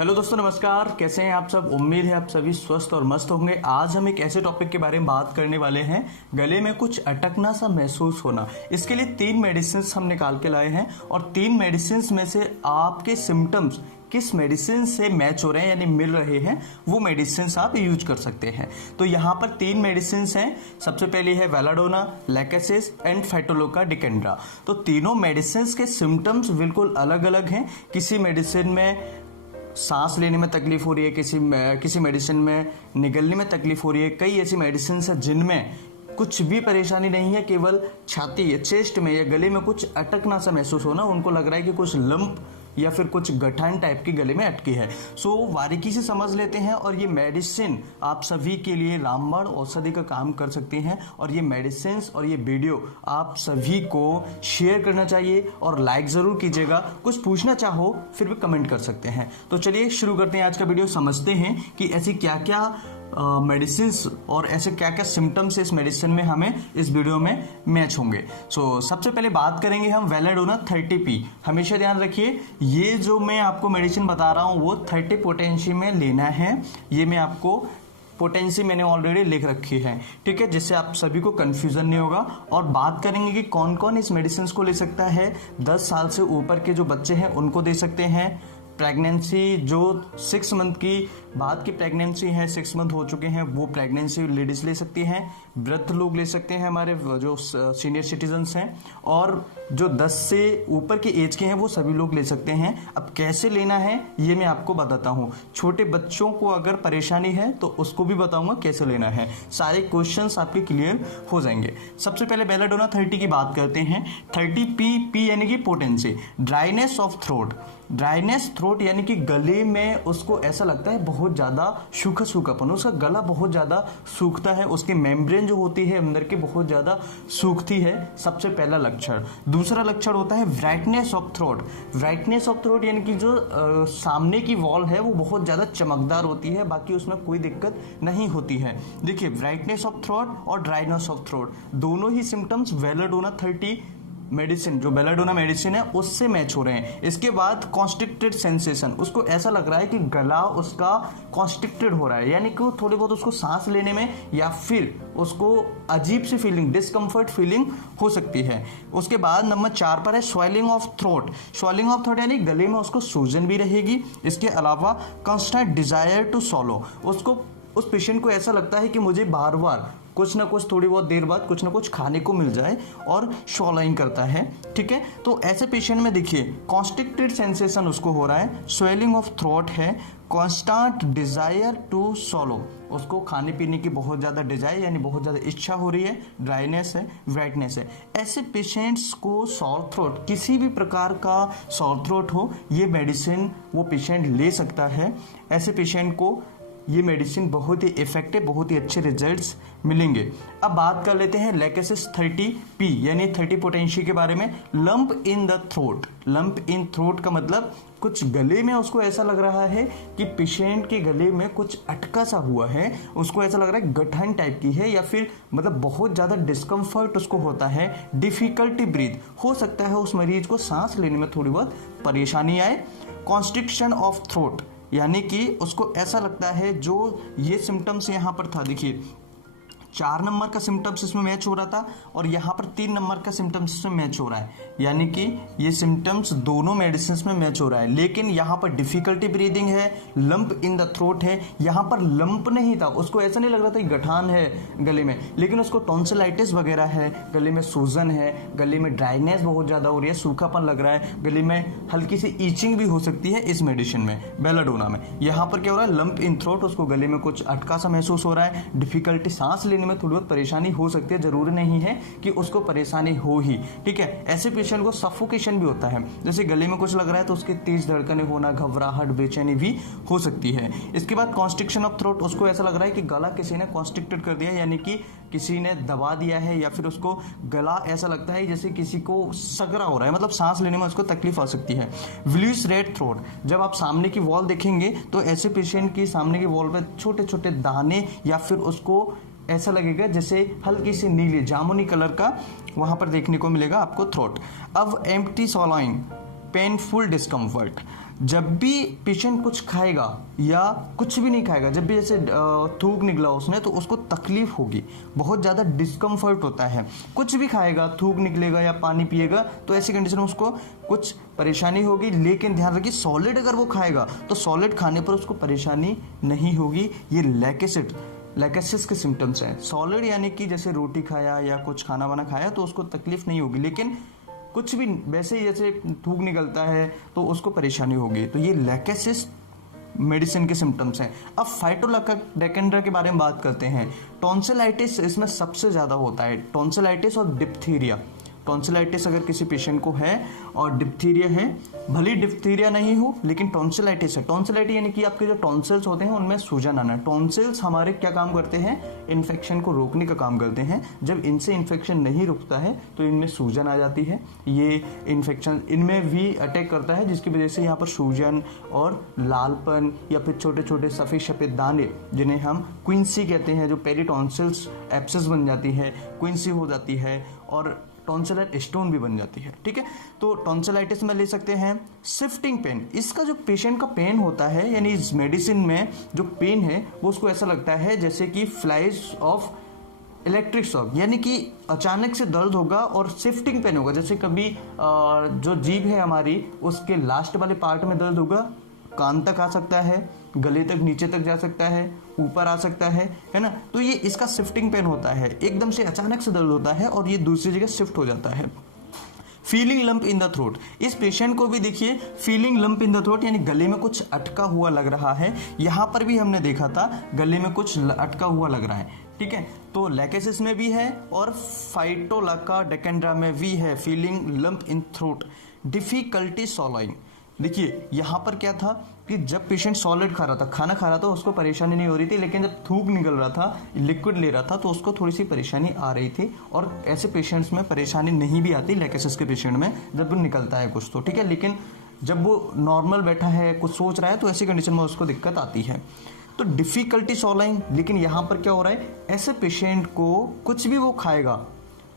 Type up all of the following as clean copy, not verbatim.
Hello दोस्तों, नमस्कार। कैसे हैं आप सब? उम्मीद है आप सभी स्वस्थ और मस्त होंगे। आज हम एक ऐसे टॉपिक के बारे में बात करने वाले हैं, गले में कुछ अटकना सा महसूस होना। इसके लिए 3 मेडिसिन हम निकाल के लाए हैं और 3 मेडिसिन में से आपके सिम्टम्स किस मेडिसिन से मैच हो रहे हैं यानी मिल रहे हैं, वो मेडिसिन आप यूज कर सकते हैं। तो यहाँ पर 3 मेडिसिन हैं। सबसे पहली है वेलाडोना, लैकेसिस एंड फेटोलोका डिकेंड्रा। तो तीनों मेडिसिन के सिम्टम्स बिल्कुल अलग अलग हैं। किसी मेडिसिन में सांस लेने में तकलीफ हो रही है, किसी मेडिसिन में निगलने में तकलीफ हो रही है। कई ऐसी मेडिसिन है जिनमें कुछ भी परेशानी नहीं है, केवल छाती या चेस्ट में या गले में कुछ अटकना सा महसूस होना। उनको लग रहा है कि कुछ लंप या फिर कुछ गठान टाइप की गले में अटकी है। सो बारीकी से समझ लेते हैं और ये मेडिसिन आप सभी के लिए रामबाण औषधि का काम कर सकते हैं। और ये मेडिसिन और ये वीडियो आप सभी को शेयर करना चाहिए और लाइक ज़रूर कीजिएगा। कुछ पूछना चाहो फिर भी कमेंट कर सकते हैं। तो चलिए शुरू करते हैं आज का वीडियो। समझते हैं कि ऐसी क्या क्या मेडिसिन और ऐसे क्या क्या सिम्टम्स इस मेडिसिन में हमें इस वीडियो में मैच होंगे। सो सबसे पहले बात करेंगे हम वेलाडोना 30P। हमेशा ध्यान रखिए, ये जो मैं आपको मेडिसिन बता रहा हूँ वो 30 पोटेंसी में लेना है। ये मैं आपको पोटेंसी मैंने ऑलरेडी लिख रखी है, ठीक है, जिससे आप सभी को कंफ्यूजन नहीं होगा। और बात करेंगे कि कौन कौन इस मेडिसिन को ले सकता है। 10 साल से ऊपर के जो बच्चे हैं उनको दे सकते हैं। प्रेगनेंसी जो 6 मंथ की बाद की प्रेगनेंसी है, 6 मंथ हो चुके हैं, वो प्रेगनेंसी लेडीज ले सकती हैं। वृद्ध लोग ले सकते हैं, हमारे जो सीनियर सिटीजन्स हैं। और जो 10 से ऊपर के एज के हैं वो सभी लोग ले सकते हैं। अब कैसे लेना है ये मैं आपको बताता हूँ। छोटे बच्चों को अगर परेशानी है तो उसको भी बताऊंगा कैसे लेना है। सारे क्वेश्चंस आपके क्लियर हो जाएंगे। सबसे पहले बेलाडोना 30 की बात करते हैं। 30P यानी कि potency, dryness of throat. Dryness throat यानी कि गले में उसको ऐसा लगता है बहुत ज़्यादा सूखा सूखापन, उसका गला बहुत ज़्यादा सूखता है, उसकी मेम्ब्रेन जो होती है अंदर की बहुत ज़्यादा सूखती है। सबसे पहला लक्षण। दूसरा लक्षण होता है brightness of throat. Brightness of throat यानी कि जो सामने की वॉल है वो बहुत ज़्यादा चमकदार होती है, बाकी उसमें कोई दिक्कत नहीं होती है। देखिए, ब्राइटनेस ऑफ थ्रोट और ड्राइनेस ऑफ थ्रोट दोनों ही सिम्टम्स वेलाडोना 30 मेडिसिन, जो बेलाडोना मेडिसिन है उससे मैच हो रहे हैं। इसके बाद कॉन्स्ट्रिक्टेड सेंसेशन, उसको ऐसा लग रहा है कि गला उसका कॉन्स्ट्रिक्टेड हो रहा है, यानी कि थोड़ी बहुत उसको सांस लेने में या फिर उसको अजीब सी फीलिंग, डिस्कम्फर्ट फीलिंग हो सकती है। उसके बाद नंबर 4 पर है swelling of throat. Swelling of throat यानी गले में उसको सूजन भी रहेगी। इसके अलावा कांस्टेंट डिजायर टू सॉलो, उसको उस पेशेंट को ऐसा लगता है कि मुझे बार बार कुछ ना कुछ थोड़ी बहुत देर बाद कुछ ना कुछ खाने को मिल जाए और स्वॉलोइंग करता है, ठीक है। तो ऐसे पेशेंट में देखिए कॉन्स्ट्रिक्टेड सेंसेशन उसको हो रहा है, स्वेलिंग ऑफ थ्रोट है, कांस्टेंट डिजायर टू सॉलो, उसको खाने पीने की बहुत ज़्यादा डिजायर यानी बहुत ज़्यादा इच्छा हो रही है, ड्राइनेस है, ब्राइटनेस है। ऐसे पेशेंट्स को सॉर थ्रोट, किसी भी प्रकार का सॉर थ्रोट हो, ये मेडिसिन वो पेशेंट ले सकता है। ऐसे पेशेंट को ये मेडिसिन बहुत ही इफेक्टिव, बहुत ही अच्छे रिजल्ट्स मिलेंगे। अब बात कर लेते हैं लैकेसिस 30P यानी 30 पोटेंशी के बारे में। Lump in the throat. Lump in throat का मतलब कुछ गले में उसको ऐसा लग रहा है कि पेशेंट के गले में कुछ अटका सा हुआ है, उसको ऐसा लग रहा है गठन टाइप की है, या फिर मतलब बहुत ज़्यादा डिस्कम्फर्ट उसको होता है। डिफिकल्टी ब्रीथ, हो सकता है उस मरीज को सांस लेने में थोड़ी बहुत परेशानी आए। कॉन्स्ट्रिक्शन ऑफ थ्रोट यानी कि उसको ऐसा लगता है, जो ये सिम्टम्स यहाँ पर था, देखिए 4 नंबर का सिम्टम्स इसमें मैच हो रहा था और यहाँ पर 3 नंबर का सिम्टम्स इसमें मैच हो रहा है, यानी कि ये सिम्टम्स दोनों मेडिसिन में मैच हो रहा है। लेकिन यहाँ पर डिफिकल्टी ब्रीदिंग है, लंप इन द थ्रोट है। यहाँ पर लंप नहीं था, उसको ऐसा नहीं लग रहा था कि गठान है गले में, लेकिन उसको टॉन्सिलाइटिस वगैरह है, गले में सूजन है, गले में ड्राइनेस बहुत ज़्यादा हो रही है, सूखापन लग रहा है, गले में हल्की सी ईचिंग भी हो सकती है इस मेडिसिन में, बेलाडोना में। यहाँ पर क्या हो रहा है, लंप इन थ्रोट, उसको गले में कुछ अटका सा महसूस हो रहा है। डिफिकल्टी, सांस लेने में थोड़ी बहुत परेशानी हो सकती है, जरूरी नहीं है कि उसको परेशानी हो ही, ठीक है। ऐसे पेशेंट को सफोकेशन भी होता है, जैसे गले में कुछ लग रहा है तो उसके तेज धड़कने होना, घबराहट, बेचैनी भी हो सकती है। इसके बाद कॉन्स्ट्रिक्शन ऑफ थ्रोट, उसको ऐसा लग रहा है कि गला किसी ने कॉन्स्ट्रिक्टेड कर दिया, यानी कि किसी ने दबा दिया है, या फिर उसको गला ऐसा लगता है जैसे किसी को सगरा हो रहा है, मतलब सांस लेने में उसको तकलीफ आ सकती है। विल्यूस रेड थ्रोट, जब आप सामने की वॉल देखेंगे तो ऐसे पेशेंट की सामने की वॉल पर छोटे छोटे दाने, या फिर उसको ऐसा लगेगा जैसे हल्की सी नीली जामुनी कलर का वहां पर देखने को मिलेगा आपको थ्रोट। अब एम्प्टी सॉलोइंग, पेनफुल डिस्कम्फर्ट। जब भी पेशेंट कुछ खाएगा या कुछ भी नहीं खाएगा, जब भी जैसे थूक निकला उसने तो उसको तकलीफ होगी, बहुत ज़्यादा डिस्कम्फर्ट होता है। कुछ भी खाएगा, थूक निकलेगा या पानी पिएगा तो ऐसी कंडीशन में उसको कुछ परेशानी होगी। लेकिन ध्यान रखिए, सॉलिड अगर वो खाएगा तो सॉलिड खाने पर उसको परेशानी नहीं होगी। ये लैकेसिस के सिम्टम्स हैं। सॉलिड यानी कि जैसे रोटी खाया या कुछ खाना वाना खाया तो उसको तकलीफ नहीं होगी, लेकिन कुछ भी वैसे ही जैसे थूक निकलता है तो उसको परेशानी होगी। तो ये लैकेसिस मेडिसिन के सिम्टम्स हैं। अब फाइटोलक्का डेकेंड्रा के बारे में बात करते हैं। टॉन्सिलाइटिस इसमें सबसे ज़्यादा होता है, टॉन्सिलाइटिस और डिप्थीरिया। टॉन्सिलाइटिस अगर किसी पेशेंट को है और डिप्थीरिया है, भले डिप्थीरिया नहीं हो लेकिन टॉन्सिलाइटिस है। टॉन्सिलाइटिस यानी कि आपके जो टॉन्सिल्स होते हैं उनमें सूजन आना। टॉन्सिल्स हमारे क्या काम करते हैं? इन्फेक्शन को रोकने का काम करते हैं। जब इनसे इन्फेक्शन नहीं रुकता है तो इनमें सूजन आ जाती है। ये इन्फेक्शन इनमें भी अटैक करता है, जिसकी वजह से यहाँ पर सूजन और लालपन या फिर छोटे छोटे सफ़ेद सफ़ेद दाने, जिन्हें हम क्विंसी कहते हैं, जो पेरिटॉन्सिल्स एब्सेस बन जाती है, क्विंसी हो जाती है और टॉन्सिलर स्टोन भी बन जाती है। ठीक है, तो टॉन्सिलाइटिस में ले सकते हैं। शिफ्टिंग पेन, इसका जो पेशेंट का पेन होता है, यानी इस मेडिसिन में जो पेन है वो उसको ऐसा लगता है जैसे कि फ्लैश ऑफ इलेक्ट्रिक शॉक, यानी कि अचानक से दर्द होगा और शिफ्टिंग पेन होगा। जैसे कभी जो जीभ है हमारी उसके लास्ट वाले पार्ट में दर्द होगा, कान तक आ सकता है, गले तक नीचे तक जा सकता है, ऊपर आ सकता है ना। तो ये इसका शिफ्टिंग पेन होता है, एकदम से अचानक से दर्द होता है और ये दूसरी जगह शिफ्ट हो जाता है। Feeling lump in the throat, इस पेशेंट को भी देखिए feeling lump in the throat, यानी गले में कुछ अटका हुआ लग रहा है। यहाँ पर भी हमने देखा था गले में कुछ अटका हुआ लग रहा है। ठीक है, तो लैकेसिस में भी है और फाइटोलक्का डेकेंड्रा में भी है feeling lump in throat. Difficulty सॉलोइंग, देखिए यहाँ पर क्या था कि जब पेशेंट सॉलिड खा रहा था, खाना खा रहा था, उसको परेशानी नहीं हो रही थी, लेकिन जब थूक निकल रहा था, लिक्विड ले रहा था तो उसको थोड़ी सी परेशानी आ रही थी। और ऐसे पेशेंट्स में परेशानी नहीं भी आती लैकेसिस के पेशेंट में, जब वो निकलता है कुछ तो ठीक है, लेकिन जब वो नॉर्मल बैठा है, कुछ सोच रहा है, तो ऐसी कंडीशन में उसको दिक्कत आती है। तो डिफिकल्टी सॉलोइंग, लेकिन यहाँ पर क्या हो रहा है, ऐसे पेशेंट को कुछ भी वो खाएगा,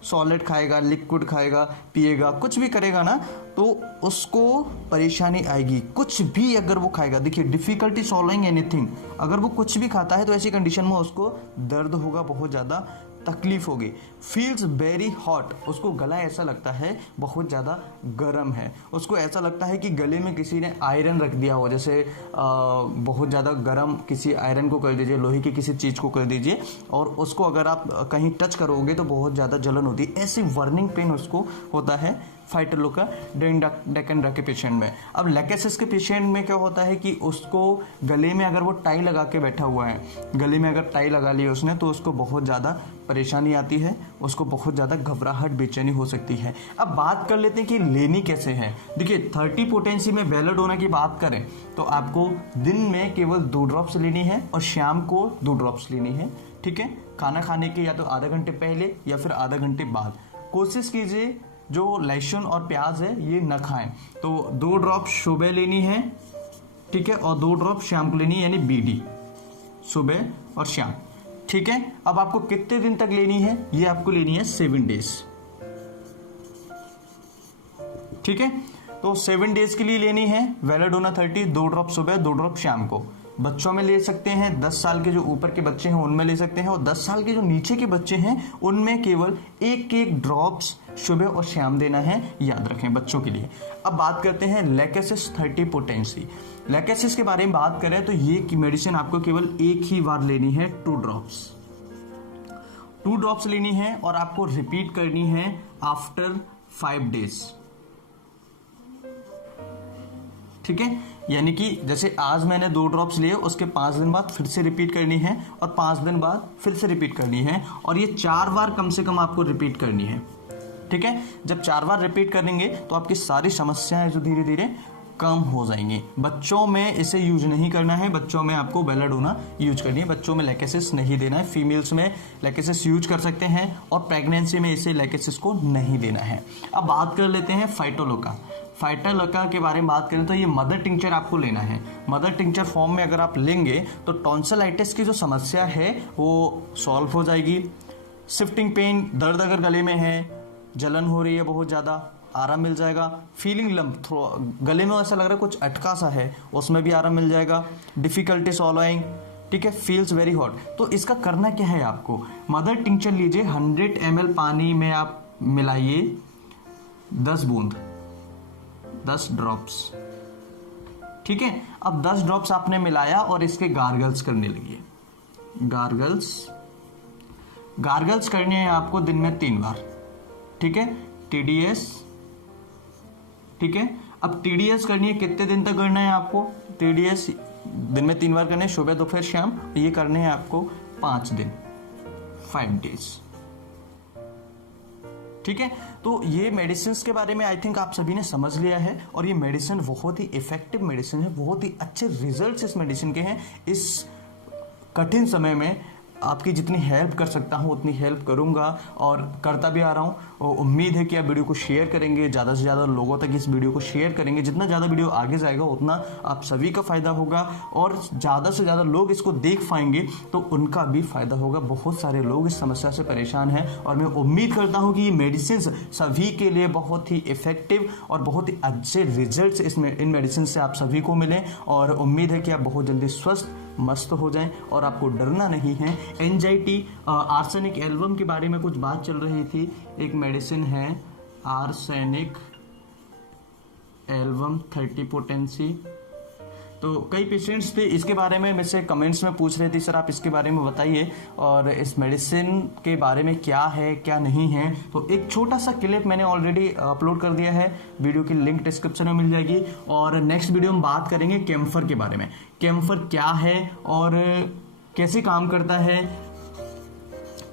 सॉलिड खाएगा, लिक्विड खाएगा, पिएगा, कुछ भी करेगा ना तो उसको परेशानी आएगी। कुछ भी अगर वो खाएगा, देखिए डिफिकल्टी सॉलोइंग एनीथिंग, अगर वो कुछ भी खाता है तो ऐसी कंडीशन में उसको दर्द होगा, बहुत ज़्यादा तकलीफ होगी। फील्स वेरी हॉट, उसको गला ऐसा लगता है बहुत ज़्यादा गर्म है, उसको ऐसा लगता है कि गले में किसी ने आयरन रख दिया हो, जैसे बहुत ज़्यादा गर्म किसी आयरन को कर दीजिए, लोहे की किसी चीज़ को कर दीजिए और उसको अगर आप कहीं टच करोगे तो बहुत ज़्यादा जलन होती है। ऐसी वर्निंग पेन उसको होता है फाइटोलक्का डेकेंड्रा के पेशेंट में। अब लैकेसिस के पेशेंट में क्या होता है कि उसको गले में अगर वो टाई लगा के बैठा हुआ है, गले में अगर टाई लगा ली उसने तो उसको बहुत ज़्यादा परेशानी आती है, उसको बहुत ज़्यादा घबराहट बेचैनी हो सकती है। अब बात कर लेते हैं कि लेनी कैसे है। देखिए 30 पोटेंसी में बेलाडोना की बात करें तो आपको दिन में केवल 2 ड्रॉप्स लेनी है और शाम को 2 ड्रॉप्स लेनी है। ठीक है, खाना खाने के या तो आधा घंटे पहले या फिर आधा घंटे बाद। कोशिश कीजिए जो लहसुन और प्याज है ये न खाएं। तो 2 ड्रॉप सुबह लेनी है, ठीक है, और 2 ड्रॉप शाम को लेनी है, यानी बीडी सुबह और शाम। ठीक है, अब आपको कितने दिन तक लेनी है, ये आपको लेनी है 7 डेज। ठीक है, तो 7 डेज के लिए लेनी है वेलाडोना 30, 2 ड्रॉप सुबह, 2 ड्रॉप शाम को। बच्चों में ले सकते हैं, 10 साल के जो ऊपर के बच्चे हैं उनमें ले सकते हैं, और 10 साल के जो नीचे के बच्चे हैं उनमें केवल 1-1 ड्रॉप्स सुबह और शाम देना है, याद रखें बच्चों के लिए। अब बात करते हैं लैकेसिस 30 पोटेंसी। लैकेसिस के बारे में बात करें तो ये मेडिसिन आपको केवल एक ही बार लेनी है, 2 ड्रॉप्स। 2 ड्रॉप्स लेनी है और आपको रिपीट करनी है आफ्टर 5 डेज। ठीक है, यानी कि जैसे आज मैंने 2 ड्रॉप्स लिए, उसके 5 दिन बाद फिर से रिपीट करनी है और 5 दिन बाद फिर से रिपीट करनी है, और ये 4 बार कम से कम आपको रिपीट करनी है। ठीक है, जब 4 बार रिपीट करेंगे तो आपकी सारी समस्याएं जो धीरे धीरे कम हो जाएंगी। बच्चों में इसे यूज नहीं करना है, बच्चों में आपको बेलाडोना यूज करनी है, बच्चों में लैकेसिस नहीं देना है। फीमेल्स में लैकेसिस यूज कर सकते हैं और प्रेगनेंसी में इसे लैकेसिस को नहीं देना है। अब बात कर लेते हैं फाइटोलक्का। फाइटोलक्का के बारे में बात करें तो ये मदर टिंचर आपको लेना है। मदर टिंचर फॉर्म में अगर आप लेंगे तो टॉन्सिलाइटिस की जो समस्या है वो सॉल्व हो जाएगी। शिफ्टिंग पेन, दर्द अगर गले में है, जलन हो रही है बहुत ज़्यादा, आराम मिल जाएगा। फीलिंग लम्प, गले में ऐसा लग रहा है कुछ अटका सा है, उसमें भी आराम मिल जाएगा। डिफिकल्टी सॉलोइंग, ठीक है, फील्स वेरी हॉट। तो इसका करना क्या है आपको, मदर टिंचर लीजिए, 100 ml पानी में आप मिलाइए 10 बूंद, 10 ड्रॉप्स, ठीक है। अब 10 ड्रॉप्स आपने मिलाया और इसके गार्गल्स करने लगिए। गार्गल्स करने हैं आपको दिन में 3 बार, ठीक है। TDS, ठीक है। अब TDS करनी है, कितने दिन तक करना है आपको TDS? दिन में 3 बार करने हैं, सुबह दोपहर शाम। ये करने हैं आपको 5 दिन, 5 डेज, ठीक है। तो ये मेडिसिन के बारे में आई थिंक आप सभी ने समझ लिया है, और ये मेडिसिन बहुत ही इफेक्टिव मेडिसिन है, बहुत ही अच्छे रिजल्ट्स इस मेडिसिन के हैं। इस कठिन समय में आपकी जितनी हेल्प कर सकता हूँ उतनी हेल्प करूँगा, और करता भी आ रहा हूँ। और उम्मीद है कि आप वीडियो को शेयर करेंगे, ज़्यादा से ज़्यादा लोगों तक इस वीडियो को शेयर करेंगे। जितना ज़्यादा वीडियो आगे जाएगा उतना आप सभी का फ़ायदा होगा, और ज़्यादा से ज़्यादा लोग इसको देख पाएंगे तो उनका भी फ़ायदा होगा। बहुत सारे लोग इस समस्या से परेशान हैं, और मैं उम्मीद करता हूँ कि ये मेडिसिन सभी के लिए बहुत ही इफेक्टिव और बहुत ही अच्छे रिजल्ट इन मेडिसिन से आप सभी को मिलें। और उम्मीद है कि आप बहुत जल्दी स्वस्थ मस्त हो जाएं, और आपको डरना नहीं है। एंजाइटी, आर्सेनिक एल्बम के बारे में कुछ बात चल रही थी। एक मेडिसिन है आर्सेनिक एल्बम 30 पोटेंसी। तो कई पेशेंट्स थे इसके बारे में मुझसे कमेंट्स में पूछ रहे थे, सर आप इसके बारे में बताइए, और इस मेडिसिन के बारे में क्या है क्या नहीं है। तो एक छोटा सा क्लिप मैंने ऑलरेडी अपलोड कर दिया है, वीडियो की लिंक डिस्क्रिप्शन में मिल जाएगी। और नेक्स्ट वीडियो में बात करेंगे कैम्फर के बारे में, कैम्फर क्या है और कैसे काम करता है,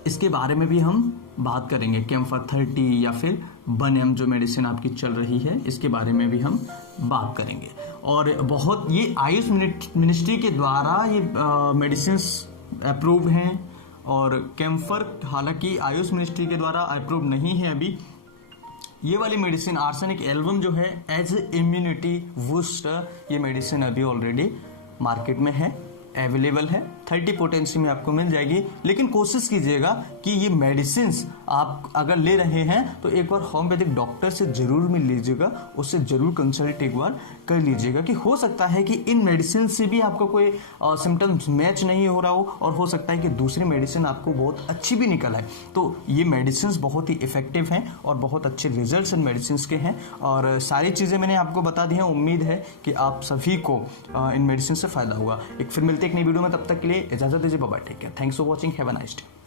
इसके बारे में भी हम बात करेंगे। कैम्फर 30 या फिर बनेम जो मेडिसिन आपकी चल रही है, इसके बारे में भी हम बात करेंगे। और बहुत ये आयुष मिनिस्ट्री के द्वारा ये मेडिसिन अप्रूव हैं, और कैम्फर हालांकि आयुष मिनिस्ट्री के द्वारा अप्रूव नहीं है अभी। ये वाली मेडिसिन आर्सेनिक एल्बम जो है एज इम्यूनिटी बूस्टर, ये मेडिसिन अभी ऑलरेडी मार्केट में है, अवेलेबल है, 30 पोटेंसी में आपको मिल जाएगी। लेकिन कोशिश कीजिएगा कि ये मेडिसिन आप अगर ले रहे हैं तो एक बार होम्योपैथिक डॉक्टर से जरूर मिल लीजिएगा, उससे जरूर कंसल्ट एक बार कर लीजिएगा, कि हो सकता है कि इन मेडिसिन से भी आपको कोई सिम्टम्स मैच नहीं हो रहा हो, और हो सकता है कि दूसरी मेडिसिन आपको बहुत अच्छी भी निकल आए। तो ये मेडिसिन बहुत ही इफेक्टिव हैं और बहुत अच्छे रिजल्ट इन मेडिसिन के हैं, और सारी चीज़ें मैंने आपको बता दी हैं। उम्मीद है कि आप सभी को इन मेडिसिन से फायदा होगा। एक फिर मिलते एक नई वीडियो में, तब तक के लिए इजाजत दीजिए, bye bye, take care, thanks for watching, have a nice day.